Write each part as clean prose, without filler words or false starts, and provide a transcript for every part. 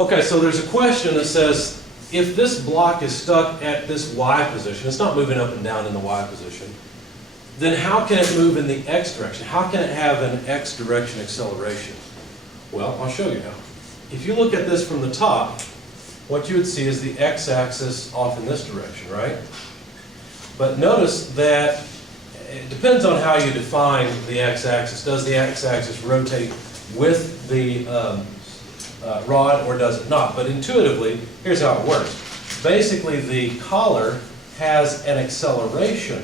Okay, so there's a question that says, if this block is stuck at this y position, it's not moving up and down in the y position, then how can it move in the x direction? How can it have an x direction acceleration? Well, I'll show you how. If you look at this from the top, what you would see is the x-axis off in this direction, right? But notice that it depends on how you define the x-axis. Does the x-axis rotate with the rod or does it not? But intuitively, here's how it works. Basically, the collar has an acceleration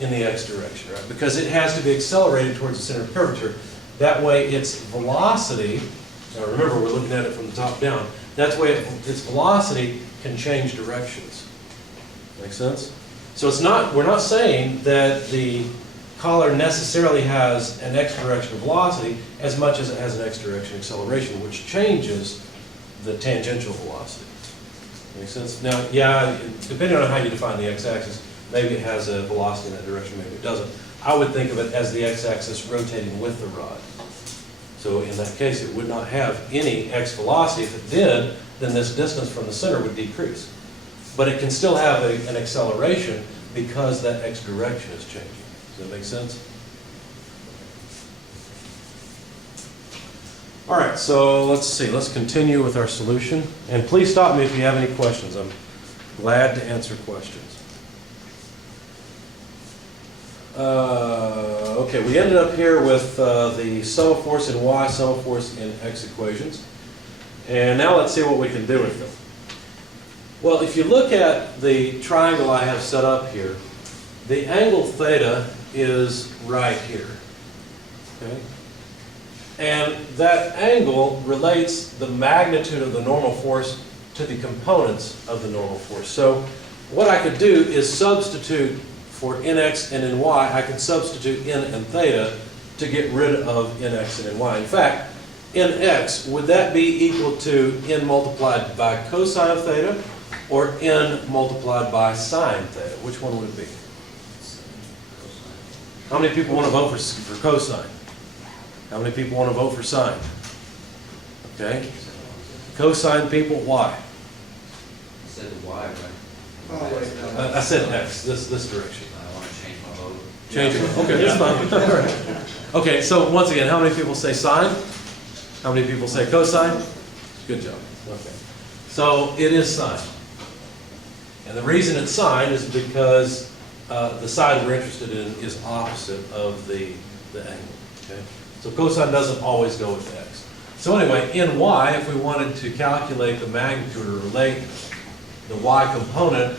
in the x direction, right? Because it has to be accelerated towards the center of curvature. That way its velocity, now remember we're looking at it from the top down, that's way its velocity can change directions. Make sense? So it's not, we're not saying that the collar necessarily has an x direction velocity as much as it has an x direction acceleration, which changes the tangential velocity. Make sense? Now, yeah, depending on how you define the x-axis, maybe it has a velocity in that direction, maybe it doesn't. I would think of it as the x-axis rotating with the rod. So in that case, it would not have any x velocity. If it did, then this distance from the center would decrease. But it can still have an acceleration because that x direction is changing. Does that make sense? All right, so let's see. Let's continue with our solution. And please stop me if you have any questions. I'm glad to answer questions. Okay, we ended up here with the sum of force in y, sum of force in x equations. And now let's see what we can do with them. Well, if you look at the triangle I have set up here, the angle theta is right here. Okay? And that angle relates the magnitude of the normal force to the components of the normal force. So what I could do is substitute for nx and ny, I could substitute n and theta to get rid of nx and ny. In fact, nx, would that be equal to n multiplied by cosine of theta or n multiplied by sine theta? Which one would it be? How many people want to vote for cosine? How many people want to vote for sine? Okay. Cosine people, why? You said y, right? I said x, this direction. I want to change my vote. Change it. Okay, that's fine. All right. Okay, so once again, how many people say sine? How many people say cosine? Good job. Okay. So it is sine. And the reason it's sine is because the side we're interested in is opposite of the angle. Okay? So cosine doesn't always go with x. So anyway, in y, if we wanted to calculate the magnitude or relate the y component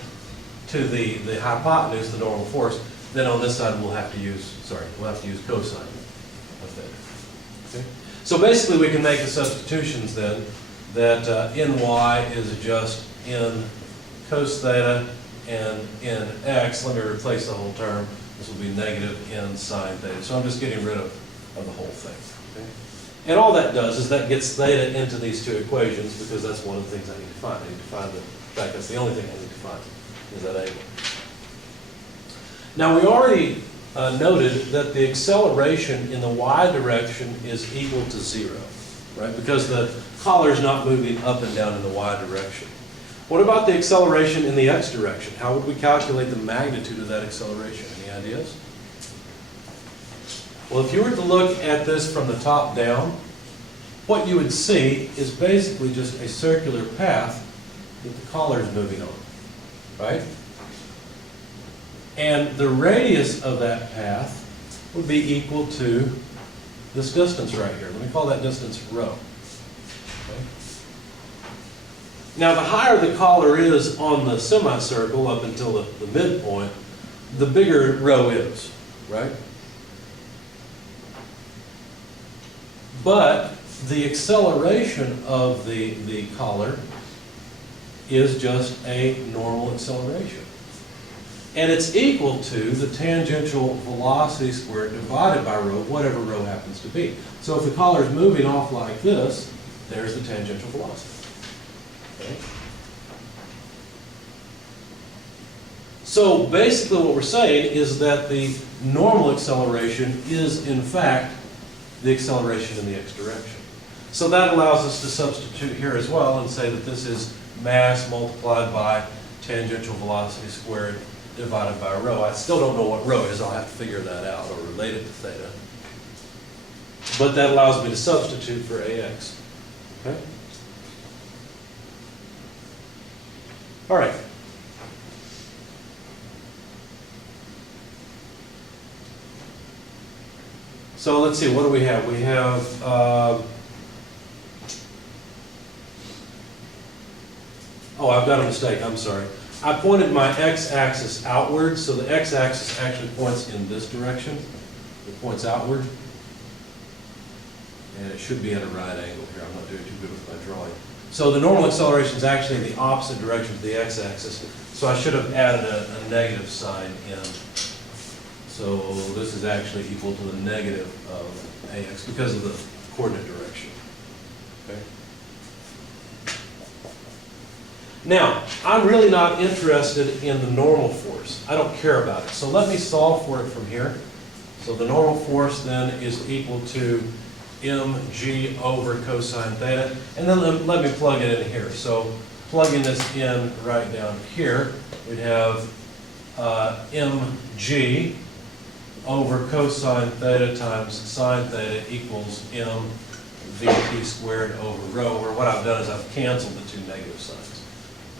to the hypotenuse, the normal force, then on this side we'll have to use cosine of theta. Okay? So basically we can make the substitutions then that ny is just n cos theta and n x. Let me replace the whole term. This will be negative n sine theta. So I'm just getting rid of the whole thing. Okay? And all that does is that gets theta into these two equations because that's one of the things I need to find. I need to find in fact, that's the only thing I need to find is that angle. Now we already noted that the acceleration in the y direction is equal to 0, right? Because the collar is not moving up and down in the y direction. What about the acceleration in the x direction? How would we calculate the magnitude of that acceleration? Any ideas? Well, if you were to look at this from the top down, what you would see is basically just a circular path that the collar is moving on, right? And the radius of that path would be equal to this distance right here. Let me call that distance rho. Okay? Now, the higher the collar is on the semicircle up until the midpoint, the bigger rho is, right? But the acceleration of the collar is just a normal acceleration. And it's equal to the tangential velocity squared divided by rho, whatever rho happens to be. So if the collar is moving off like this, there's the tangential velocity. Okay? So basically what we're saying is that the normal acceleration is in fact the acceleration in the x direction. So that allows us to substitute here as well and say that this is mass multiplied by tangential velocity squared divided by rho. I still don't know what rho is, I'll have to figure that out or relate it to theta. But that allows me to substitute for AX. Okay? All right. So let's see, what do we have? We have, oh, I've got a mistake, I'm sorry. I pointed my x-axis outward, so the x-axis actually points in this direction. It points outward. And it should be at a right angle here. I'm not doing too good with my drawing. So the normal acceleration is actually the opposite direction to the x-axis. So I should have added a negative sign in. So this is actually equal to the negative of AX because of the coordinate direction. Okay. Now, I'm really not interested in the normal force. I don't care about it. So let me solve for it from here. So the normal force then is equal to mg over cosine theta. And then let me plug it in here. So plugging this in right down here, we'd have mg over cosine theta times sine theta equals m vt squared over rho, where what I've done is I've canceled the two negative signs.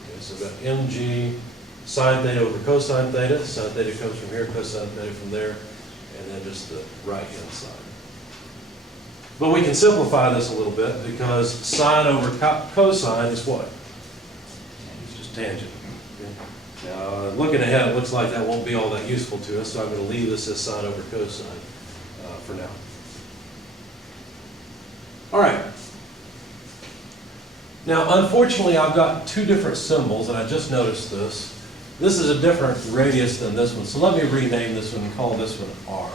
Okay, so we've got mg sine theta over cosine theta. Sine theta comes from here, cosine theta from there, and then just the right-hand side. But we can simplify this a little bit because sine over cosine is what? It's just tangent. Okay. Now, looking ahead, it looks like that won't be all that useful to us, so I'm going to leave this as sine over cosine for now. All right. Now, unfortunately, I've got two different symbols, and I just noticed this. This is a different radius than this one, so let me rename this one and call this one R.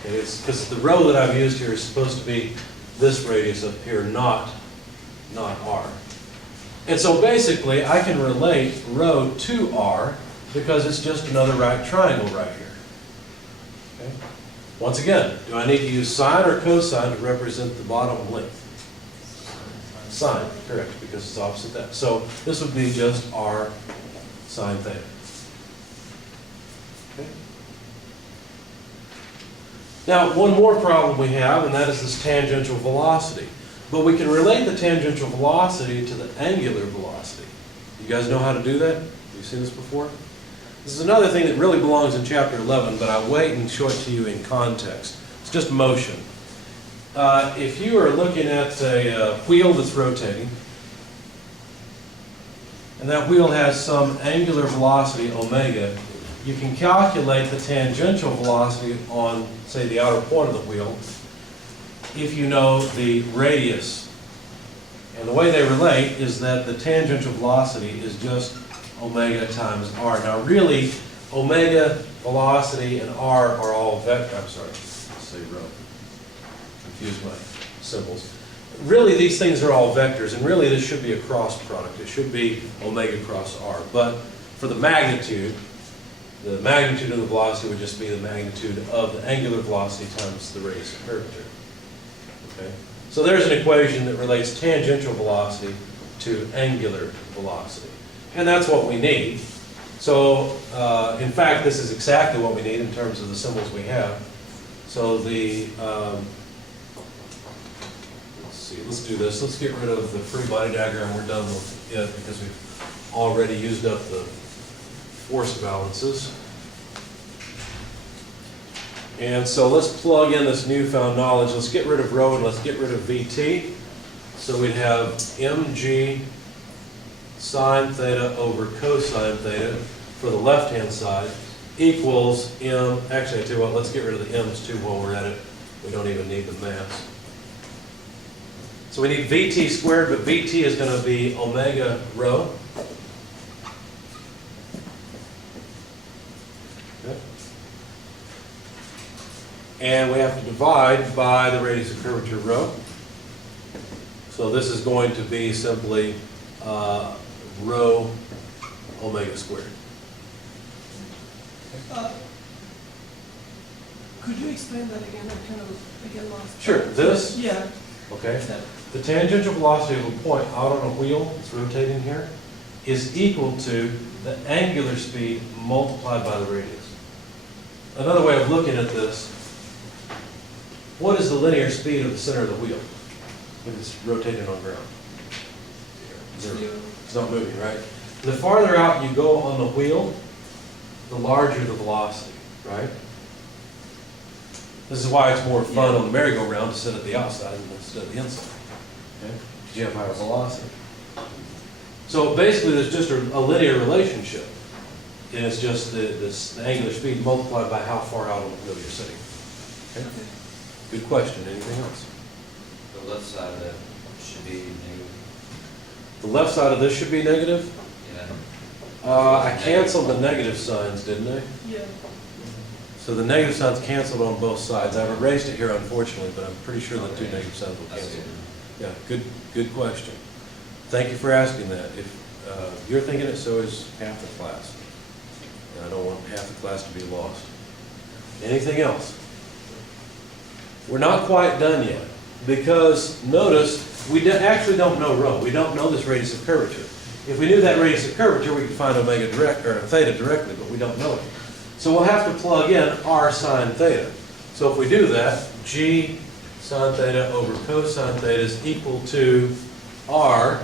Okay, it's because the rho that I've used here is supposed to be this radius up here, not R. And so basically, I can relate rho to R because it's just another right triangle right here. Okay? Once again, do I need to use sine or cosine to represent the bottom length? Sine, correct, because it's opposite that. So this would be just R sine theta. Okay? Now, one more problem we have, and that is this tangential velocity. But we can relate the tangential velocity to the angular velocity. You guys know how to do that? Have you seen this before? This is another thing that really belongs in chapter 11, but I wait and show it to you in context. It's just motion. If you are looking at a wheel that's rotating, and that wheel has some angular velocity, omega, you can calculate the tangential velocity on, say, the outer point of the wheel if you know the radius. And the way they relate is that the tangential velocity is just omega times r. Now really, omega, velocity, and r are all vector. I'm sorry, let's say rho. Confuse my symbols. Really, these things are all vectors, and really this should be a cross product. It should be omega cross r. But for the magnitude of the velocity would just be the magnitude of the angular velocity times the radius of curvature. Okay? So there's an equation that relates tangential velocity to angular velocity. And that's what we need. So, in fact, this is exactly what we need in terms of the symbols we have. So the, let's see, let's do this. Let's get rid of the free body diagram. We're done with it because we've already used up the force balances. And so let's plug in this newfound knowledge. Let's get rid of rho and let's get rid of VT. So we'd have mg sine theta over cosine theta for the left-hand side equals m, actually I tell you what, let's get rid of the m's too while we're at it. We don't even need the mass. So we need VT squared, but VT is going to be omega rho. Okay. And we have to divide by the radius of curvature rho. So this is going to be simply rho omega squared. Could you explain that again? I kind of again lost. Sure. This? Yeah. Okay. That the tangential velocity of a point out on a wheel that's rotating here is equal to the angular speed multiplied by the radius. Another way of looking at this, what is the linear speed of the center of the wheel if it's rotating on ground? Zero. It's not moving, right? The farther out you go on the wheel, the larger the velocity, right? This is why it's more fun on the merry-go-round to sit at the outside instead of the inside. Okay? Because you have higher velocity. So basically, there's just a linear relationship. And it's just the angular speed multiplied by how far out on the wheel you're sitting. Okay? Good question. Anything else? The left side of that should be negative. The left side of this should be negative. Yeah. I canceled the negative signs, didn't I? Yeah. So the negative signs canceled on both sides. I've erased it here, unfortunately, but I'm pretty sure the two negative signs will I see cancel. it. Yeah, good question. Thank you for asking that. If you're thinking it, so is half the class. And I don't want half the class to be lost. Anything else? We're not quite done yet, because notice, actually don't know rho. We don't know this radius of curvature. If we knew that radius of curvature, we could find theta directly, but we don't know it. So we'll have to plug in r sine theta. So if we do that, g sine theta over cosine theta is equal to r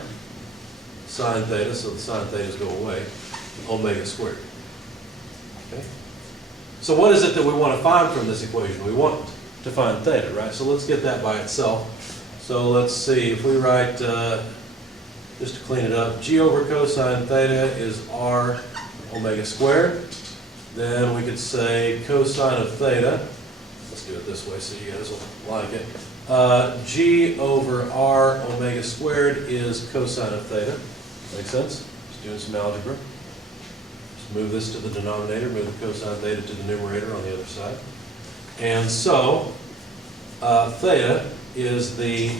sine theta, so the sine thetas go away, omega squared. Okay? So what is it that we want to find from this equation? We want to find theta, right? So let's get that by itself. So let's see, if we write, just to clean it up, g over cosine theta is r omega squared. Then we could say cosine of theta, let's do it this way so you guys will like it. G over r omega squared is cosine of theta. Make sense? Just doing some algebra. Just move this to the denominator, move the cosine theta to the numerator on the other side. And so, theta is the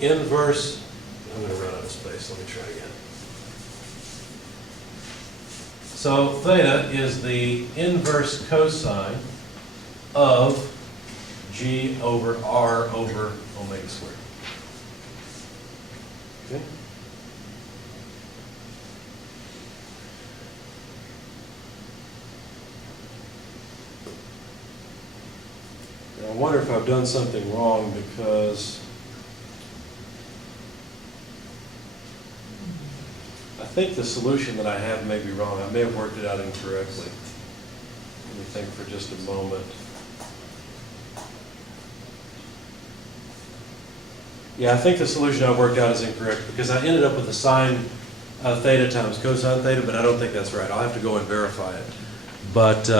inverse, I'm going to run out of space, let me try again. So theta is the inverse cosine of g over r over omega squared. Okay? Now, I wonder if I've done something wrong, because I think the solution that I have may be wrong. I may have worked it out incorrectly. Let me think for just a moment. Yeah, I think the solution I worked out is incorrect, because I ended up with the sine theta times cosine theta, but I don't think that's right. I'll have to go and verify it. But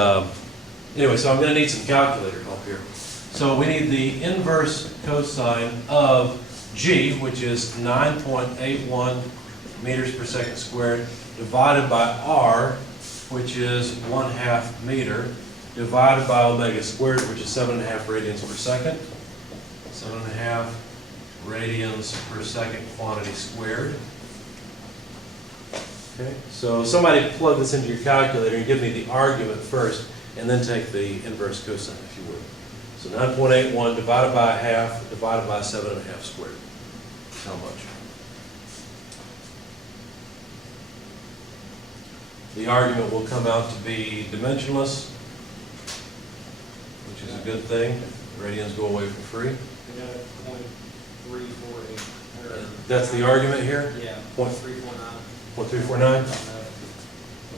anyway, so I'm going to need some calculator help here. So we need the inverse cosine of g, which is 9.81 meters per second squared, divided by r, which is 1/2 meter, divided by omega squared, which is 7.5 radians per second. 7.5 radians per second quantity squared. Okay, so somebody plug this into your calculator and give me the argument first, and then take the inverse cosine, if you would. So 9.81 divided by 1/2 divided by 7.5 squared. How much? The argument will come out to be dimensionless, which is a good thing. Radians go away for free. We got 0.348. That's the argument here? Yeah, Point- 0.349. 0.349?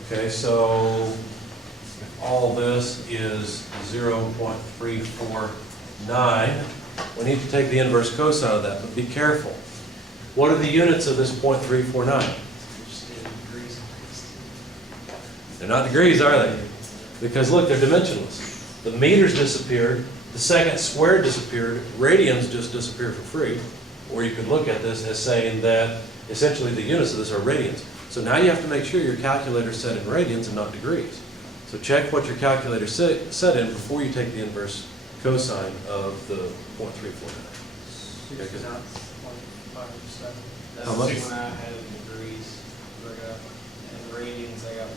Okay, so if all this is 0.349, we need to take the inverse cosine of that, but be careful. What are the units of this 0.349? They're not degrees, are they? Because look, they're dimensionless. The meters disappeared, the second squared disappeared, radians just disappeared for free. Or you could look at this as saying that essentially the units of this are radians. So now you have to make sure your calculator's set in radians and not degrees. So check what your calculator set in before you take the inverse cosine of the 0.349. That's How much? when I had in degrees, I got, and radians, I got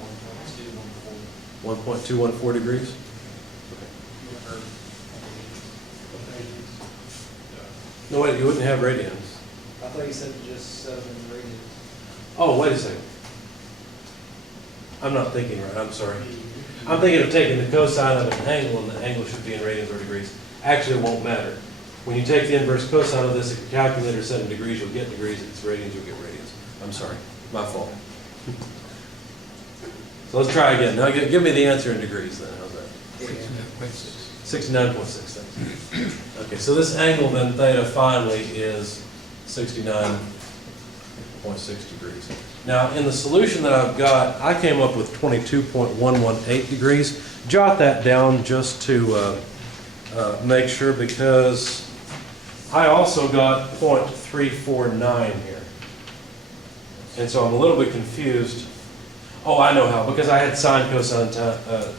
1.214. 1.214 degrees? No, wait, you wouldn't have radians. I thought you said just 7 radians. Oh, wait a second. I'm not thinking right, I'm sorry. I'm thinking of taking the cosine of an angle, and the angle should be in radians or degrees. Actually, it won't matter. When you take the inverse cosine of this, if your calculator set in degrees, you'll get degrees. If it's radians, you'll get radians. I'm sorry, my fault. So let's try again. Now give me the answer in degrees then, how's that? 69.6, thanks. Okay, so this angle then, theta, finally is 69.6 degrees. Now, in the solution that I've got, I came up with 22.118 degrees. Jot that down just to make sure, because I also got 0.349 here. And so I'm a little bit confused. Oh, I know how, because I had sine cosine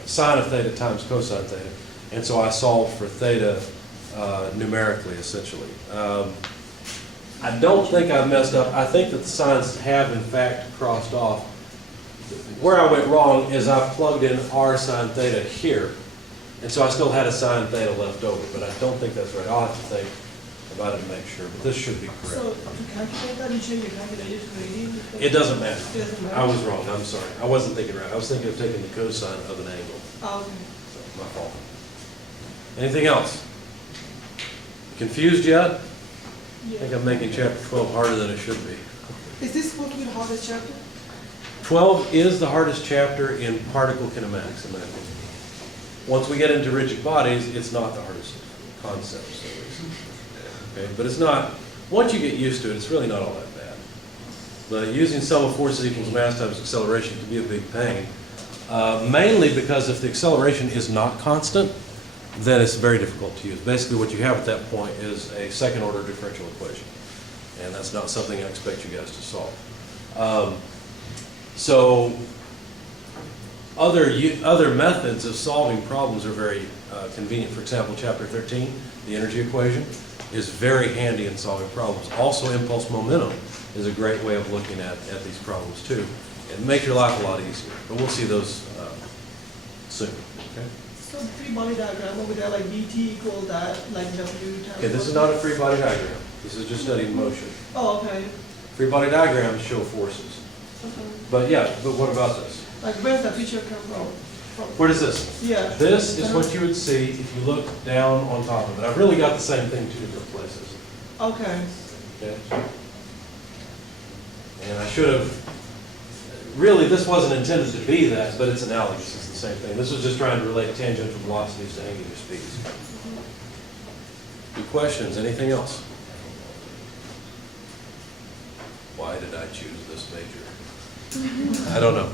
sine of theta times cosine theta. And so I solved for theta numerically, essentially. I don't think I messed up. I think that the signs have in fact crossed off. Where I went wrong is I plugged in r sine theta here. And so I still had a sine theta left over, but I don't think that's right. I'll have to think about it and make sure, but this should be correct. So to calculate that, you change your calculator to radian? It doesn't matter. It doesn't matter? I was wrong, I'm sorry. I wasn't thinking right. I was thinking of taking the cosine of an angle. Okay. So, my fault. Anything else? Confused yet? I think Yeah. I'm making chapter 12 harder than it should be. Is this supposed to be the hardest chapter? 12 is the hardest chapter in particle kinematics, in my opinion. Once we get into rigid bodies, it's not the hardest concept. So okay, but it's not, once you get used to it, it's really not all that bad. But using sum of forces equals mass times acceleration can be a big pain. Mainly because if the acceleration is not constant, then it's very difficult to use. Basically what you have at that point is a second order differential equation. And that's not something I expect you guys to solve. So other methods of solving problems are very convenient. For example, chapter 13, the energy equation, is very handy in solving problems. Also, impulse momentum is a great way of looking at these problems too. It makes your life a lot easier. But we'll see those soon. Okay? So free body diagram over there, like dt equal that, like w times. Okay, this is not a free body diagram. This is just studying motion. Oh, okay. Free body diagrams show forces. Okay. But yeah, but what about this? Like where's the feature come from? Where does this? Yeah. This is what you would see if you look down on top of it. I've really got the same thing two different places. Okay. Okay? And I should have, really this wasn't intended to be that, but it's analogous, it's the same thing. This was just trying to relate tangential velocities to angular speeds. Good questions, anything else? Why did I choose this major? I don't know.